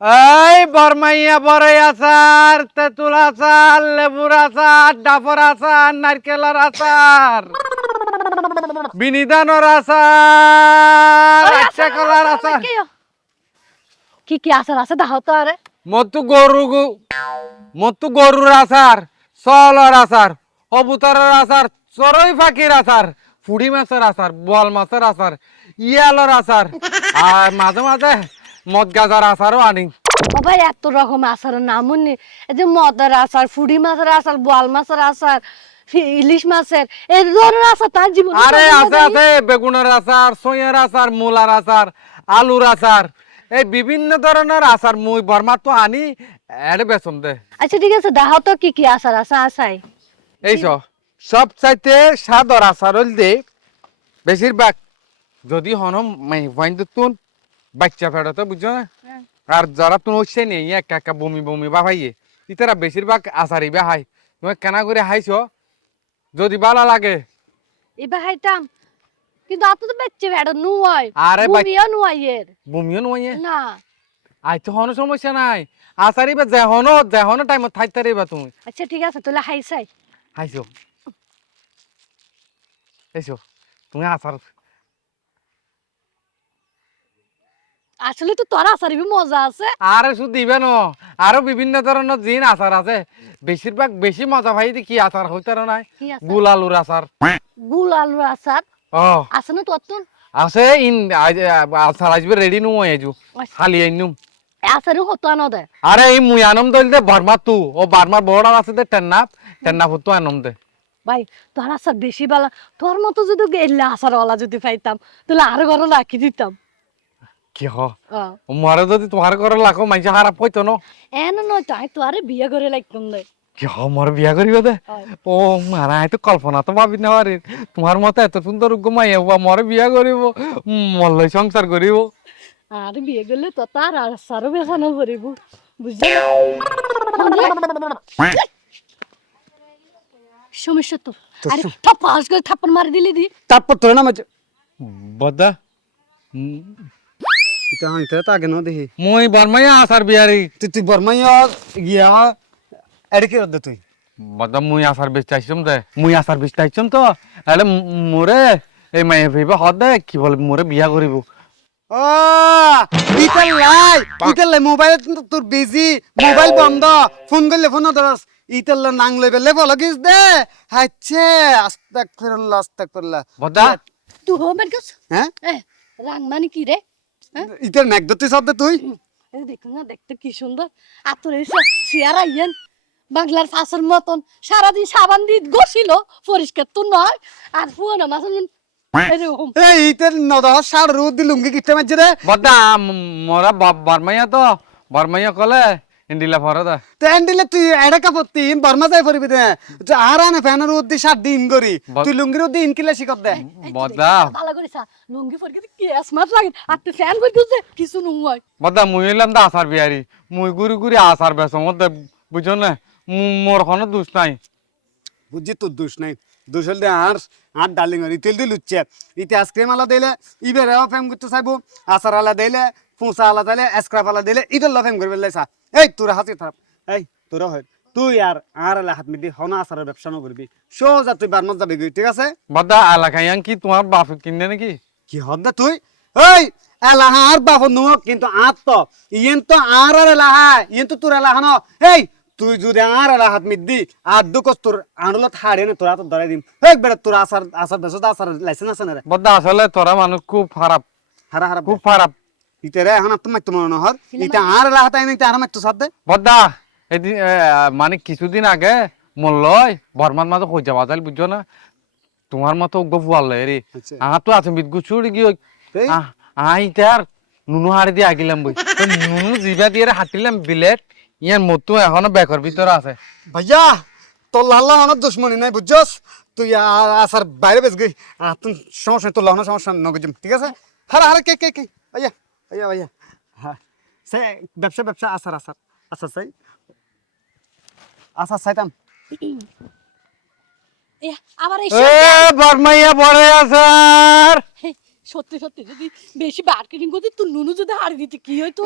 এই বরমাইয়া বড়ই আচার তেঁতুল আচার লেবুর আচার ডাফর আচার নারকেলের আচার বিনিদানোর আচার আচ্ছা কলার আচার কি কি আচার আছে? দাও তো আরে। মতু গরু গু- মতু গরুর আচার সলর আচার কবুতরের আচার চড়ই পাখির আচার ফুড়ি মাছের আচার বল মাছের আচার ইয়ালর আচার। আর মাঝে মাঝে মদ গাজার আচারও আনি। ভাই এত রকম আচারের নাম এই যে মদের আচার ফুডি মাছের আচার বোয়াল মাছের আচার ইলিশ মাছের এই ধরনের আচার তার জীবন আরে আছে আছে বেগুনের আচার সইয়ের আচার মূলার আচার আলুর আচার এই বিভিন্ন ধরনের আচার মুই বর্মা তো আনি এড়ে বেসন দে। আচ্ছা ঠিক আছে দাও তো কি কি আচার আছে আসাই এই সব চাইতে সাদর আচার হল দে বেশিরভাগ যদি হন মাইন্ড তুন বাচ্চা ফেরত বুঝছ না? আর যারা তুমি হচ্ছে নেই একা একা বমি বমি বা ভাইয়ে ইতারা বেশিরভাগ আচারই বা হাই তুমি কেনা করে হাইছ যদি ভালো লাগে। এবার খাইতাম কিন্তু আত তো বেচছে বেড়া নুয়াই আরে বাচ- বুমিও এর। বমিও নয় না। আই তো হনো সমস্যা নাই। আচারি বা যেহনো যেহনো টাইমত থাকতে পারিবা তুমি। আচ্ছা ঠিক আছে তুলে খাইছাই। হাইছো এসো তুমি আচার আসলে তো তোর আচার মজা আছে। আরে শুধু দিবে ন আরও বিভিন্ন ধরনের জিন আচার আছে। বেশিরভাগ বেশি মজা ভাই কি আচার হইতে নাই। গুল আলুর আচার। গুল আলুর আচার? ও। আছে না তোর তো? আছে ইন আচার আসবে রেডি নু আইজু। খালি আইনুম। আচারও হতো আনো দে আরে এই মুই আনম দইল দে বার্মা তু। ও বার্মার বড় আছে দে টেন্নাপ টেন্নাপ তো আনম দে ভাই তোর আচার বেশি ভালো। তোর মতো যদি গেলে আচার ওলা যদি পাইতাম তাহলে আরও ঘরে রাখি দিতাম। কি হ মরে যদি তোমার ঘরে লাখো মাইসে খারাপ হইতো ন? এন নয় তাই তো আরে বিয়ে করে লাগতাম দে কি হ মরে বিয়া করিবে দে। ও মারা তো কল্পনা তো ভাবি না পারি তোমার মতো এত সুন্দর মাই মরে বিয়া করিব মল্লই সংসার করিব আর বিয়ে করলে তো তার আচারও বেসানো করিব বুঝলি সমস্যা তো আরে থাপ্পাস করে থাপ্পড় মারি দিলি দি। তারপর তোর নাম আছে বদা। হ্যাঁ এটা তো আগে ন দেখি মই বর্মাইয়া আসার বিয়ারি তুই তুই বর্মাইয়া গিয়া এড়কে দে তুই। বদা মুই আসার বেশ চাইছম দে। মুই আসার বেশ চাইছম তো। তাহলে মোরে এই মাই ভাইবা হদ দে কি বলে মোরে বিয়া করিব ও ইতাল লাই ইতাল লাই মোবাইল তোর বিজি মোবাইল বন্ধ ফোন করলে ফোন ধরস ইতাল নাং লই বেলে বল গিস দে। হাচ্ছে আস্তাক ফিরল্লাহ আস্তাক ফিরল্লাহ বদা। তুই হবে গেছ? হ্যাঁ রাং মানে কি রে ইতাল ম্যাক দতে শব্দ তুই? দেখুন না দেখতে কি সুন্দর। আর তোর এই চেয়ার আইয়েন। বাংলার ফাঁসের মতন সারাদিন সাবান দিয়ে গছিল পরিষ্কার তো নয়। আর পুয়ানো মাছ এই ইতাল নদহ সার রোদ লুঙ্গি কিতে মাঝে রে। বদা মোরা বর্মাইয়া তো বর্মাইয়া কলে। ইন্ডিলা ফর দা তেন দিলে তুই এড়ে কাপড় তিন বর্মা যাই পড়বি দে তুই আর আনে ফ্যানের উদ্দি সাত দিন করি তুই লুঙ্গির উদ্দি ইনকিলে শিকত দে তো বদা দেখি, ভালো করে লুঙ্গি ফরকে কি স্মার্ট লাগে আর তুই ফ্যান করে দিছে কিছু নয় বদা মুই হইলাম দা আসার বিয়ারি মুই গুরি গুরি আসার বেসম দে বুঝছ না মোর কোনো দোষ নাই বুঝছি তোর দোষ নাই দোষ হল দে আর আর ডার্লিং হল ইতেল দিল উচ্চে ইতে আইসক্রিম আলা দিলে ইবেরে ফেম করতে চাইব আচার আলা দিলে ফুঁসা আলা দিলে স্ক্রাপ আলা দিলে ইদের ল ফেম করবে লাইসা এই তোর হাতে থাপ। এই তোর হয়। তুই আর আর আলা হাত মিদি হনা আচারের ব্যবসা ন করবি সোজা তুই বারমাস যাবি গই ঠিক আছে? বদা এলাকায় কি তোমার বাপ কিনে নাকি? কি হদ দে তুই? এই এলাহা আর বাপ নো কিন্তু আত তো ইয়েন তো আর আর এলাহা ইয়েন তো তোর এলাহা ন। এই তুই যদি আর এলাহাত মিদ্দি আর দুকস তোর আনুলত হাড়ে না তোর হাত ধরাই দিম। এই বেড়ে তোর আসার আসার বেসত আসার লাইসেন্স আছে না রে বদা আসলে তোরা মানুষ খুব খারাপ হারা হারা খুব খারাপ ইতে রে এখন তুমি মাইতো মনে নহর ইতে আর আইনি ইতে আর মাইতো সাথে বদা এদিন মানে কিছুদিন আগে মল্লয় বর্মার মাঝে হয়ে যাওয়া যায় বুঝছ না? তোমার মতো গফুয়াল রে। আচ্ছা। আহ তো আছে গুছুড়ি গিয়ে তার নুনু হাড়ি দিয়ে আগিলাম বই। নুনু জিবা দিয়ে হাঁটিলাম বিলেট ইয়ার মতো এখনও বেকর ভিতরে আছে। ভাইয়া তোর লাল্লা আমার দুশ্মনী নাই বুঝছস? তুই আ- আসার বাইরে বেশ গই। আর সমস্যা তোর লাহনা সমস্যা নগজম ঠিক আছে? হারা হারা কে কে কে? ভাইয়া। ভাইয়া ভাইয়া হ্যাঁ। সে ব্যবসা ব্যবসা আসার আসার আসার চাই। আসার চাইতাম। আবার এই বর্মাইয়া বড় আসার সত্যি সত্যি। যদি বেশি মার্কেটিং করতি তুই নুনু যদি হারিয়ে দিতে কি হইতো?